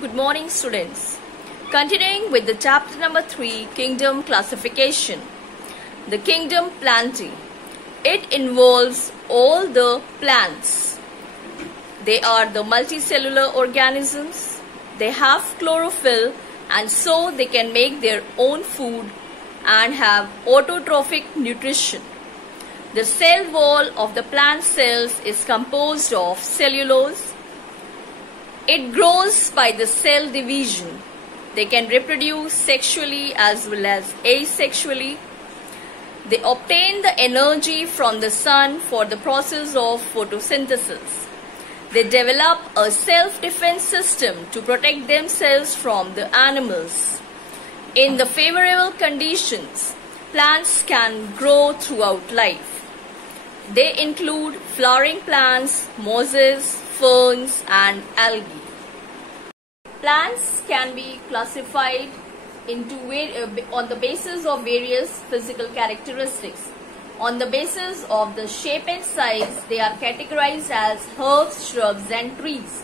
Good morning, students. Continuing with the chapter number 3, Kingdom Classification. The kingdom Plantae. It involves all the plants. They are the multicellular organisms. They have chlorophyll and so they can make their own food and have autotrophic nutrition. The cell wall of the plant cells is composed of cellulose. It grows by the cell division. They can reproduce sexually as well as asexually. They obtain the energy from the sun for the process of photosynthesis. They develop a self-defense system to protect themselves from the animals. In the favorable conditions, plants can grow throughout life. They include flowering plants, mosses, ferns and algae. Plants can be classified into on the basis of various physical characteristics. On the basis of the shape and size, they are categorized as herbs, shrubs and trees.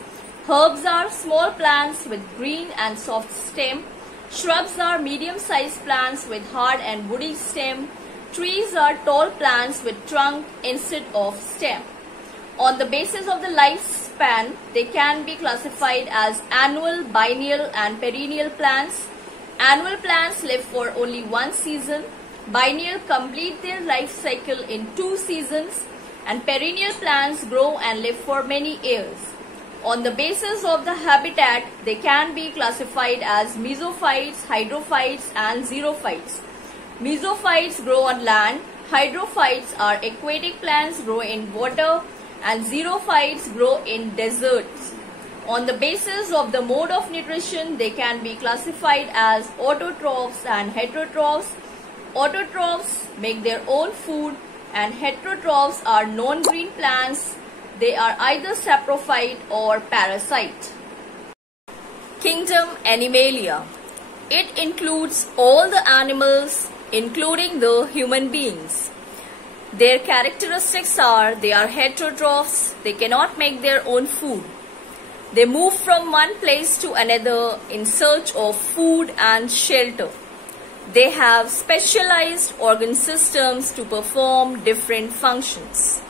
Herbs are small plants with green and soft stem. Shrubs are medium-sized plants with hard and woody stem. Trees are tall plants with trunk instead of stem. On the basis of the lifespan, they can be classified as annual, biennial and perennial plants. Annual plants live for only one season. Biennial complete their life cycle in 2 seasons. And perennial plants grow and live for many years. On the basis of the habitat, they can be classified as mesophytes, hydrophytes and xerophytes. Mesophytes grow on land, hydrophytes are aquatic plants grow in water, and xerophytes grow in deserts. On the basis of the mode of nutrition, they can be classified as autotrophs and heterotrophs. Autotrophs make their own food and heterotrophs are non-green plants. They are either saprophyte or parasite. Kingdom Animalia. It includes all the animals including the human beings. Their characteristics are they are heterotrophs, they cannot make their own food. They move from one place to another in search of food and shelter. They have specialized organ systems to perform different functions.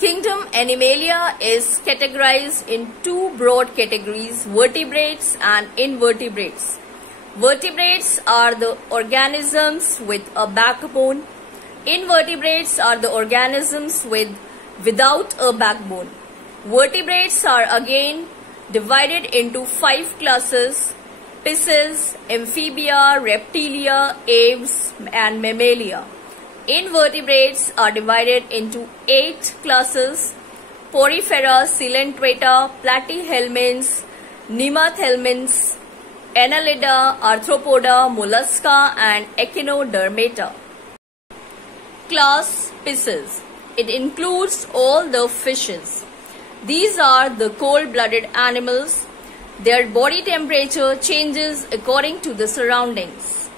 Kingdom Animalia is categorized in 2 broad categories, vertebrates and invertebrates. Vertebrates are the organisms with a backbone. Invertebrates are the organisms without a backbone. Vertebrates are again divided into 5 classes: Pisces, Amphibia, Reptilia, Aves and Mammalia. Invertebrates are divided into 8 classes: Porifera, Coelenterata, Platyhelminths, Nemathelminths, Annelida, Arthropoda, Mollusca and Echinodermata. Class Pisces. It includes all the fishes. These are the cold-blooded animals. Their body temperature changes according to the surroundings.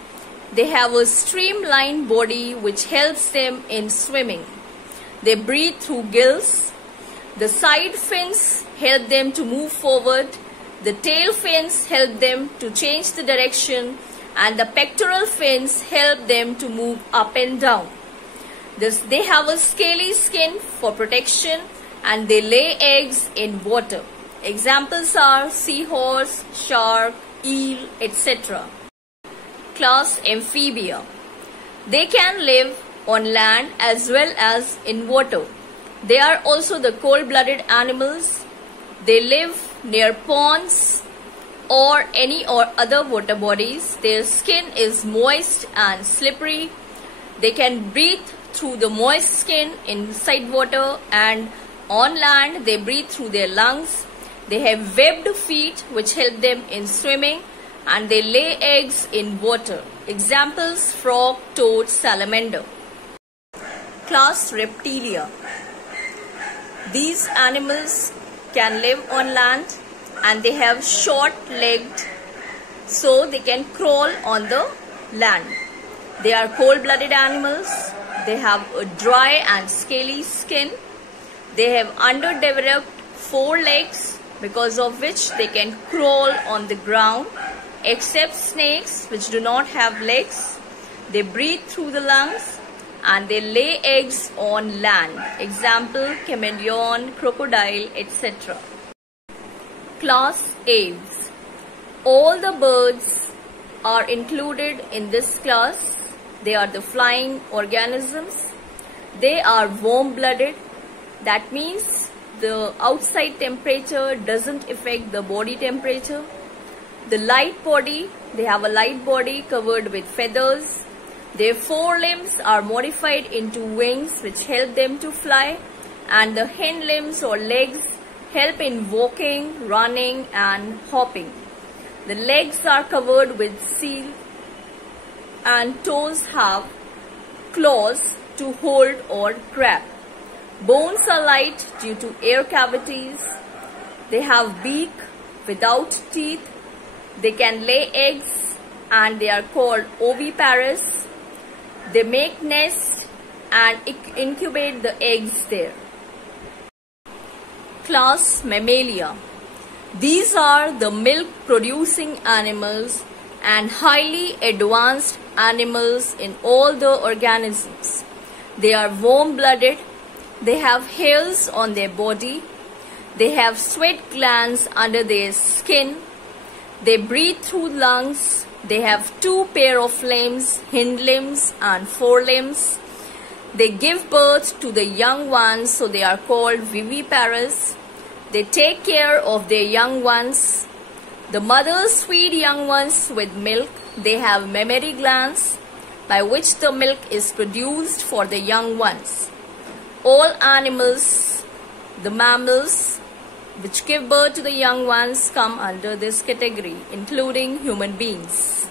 They have a streamlined body which helps them in swimming. They breathe through gills. The side fins help them to move forward. The tail fins help them to change the direction and the pectoral fins help them to move up and down. They have a scaly skin for protection and they lay eggs in water. Examples are seahorse, shark, eel, etc. Class Amphibia. They can live on land as well as in water. They are also the cold-blooded animals. They live near ponds or any other water bodies. Their skin is moist and slippery. They can breathe through the moist skin inside water, and on land they breathe through their lungs. They have webbed feet which help them in swimming, and they lay eggs in water. Examples: frog, toad, salamander. Class Reptilia. These animals can live on land and they have short-legged, so they can crawl on the land. They are cold-blooded animals. They have a dry and scaly skin. They have underdeveloped 4 legs because of which they can crawl on the ground, except snakes which do not have legs. They breathe through the lungs and they lay eggs on land. Example, chameleon, crocodile, etc. Class Aves. All the birds are included in this class. They are the flying organisms. They are warm-blooded. That means the outside temperature doesn't affect the body temperature. The light body, they have a light body covered with feathers. Their forelimbs are modified into wings which help them to fly, and the hind limbs or legs help in walking, running and hopping. The legs are covered with seal and toes have claws to hold or grab. Bones are light due to air cavities. They have beak without teeth. They can lay eggs and they are called oviparous. They make nests and incubate the eggs there. Class Mammalia. These are the milk producing animals and highly advanced animals in all the organisms. They are warm-blooded. They have hairs on their body. They have sweat glands under their skin. They breathe through lungs. They have two pair of limbs, hind limbs and forelimbs. They give birth to the young ones, so they are called viviparous. They take care of their young ones. The mothers feed young ones with milk. They have mammary glands by which the milk is produced for the young ones. All animals, the mammals, which give birth to the young ones come under this category, including human beings.